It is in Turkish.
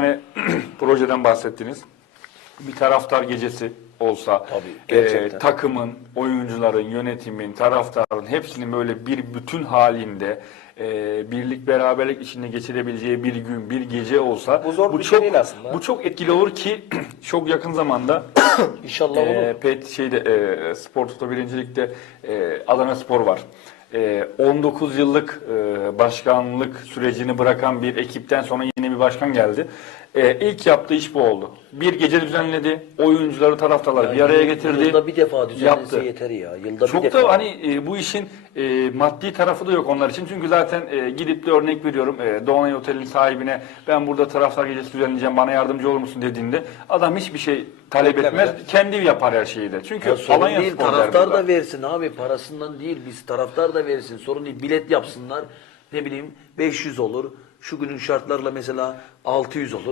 tane projeden bahsettiniz. Bir taraftar gecesi olsa, Tabii, e, takımın, oyuncuların, yönetimin, taraftarın hepsinin böyle bir bütün halinde e, birlik beraberlik içinde geçirebileceği bir gün, bir gece olsa Bu zor bir şey çok değil aslında. bu çok etkili olur ki çok yakın zamanda İnşallah e, olur. pet şeyde e, Spor Toto birincilikte e, Adana Spor var. E, 19 yıllık e, başkanlık sürecini bırakan bir ekipten sonra başkan geldi. E, ilk yaptığı iş bu oldu. Bir gece düzenledi. Oyuncuları, taraftarları bir araya getirdi. Yılda bir defa düzenlense yaptı. yeter ya. Yılda Çok bir defa. da hani e, bu işin e, maddi tarafı da yok onlar için. Çünkü zaten e, gidip de örnek veriyorum e, Doğanay Otel'in sahibine ben burada taraftar gecesi düzenleyeceğim bana yardımcı olur musun dediğinde adam hiçbir şey talep Beklemeden. etmez. Kendi yapar her şeyi de. Çünkü Ya sorun Alanya değil Spor der taraftar burada. da versin abi parasından değil biz taraftar da versin sorun değil bilet yapsınlar ne bileyim 500 olur. Şu günün şartlarla mesela 600 olur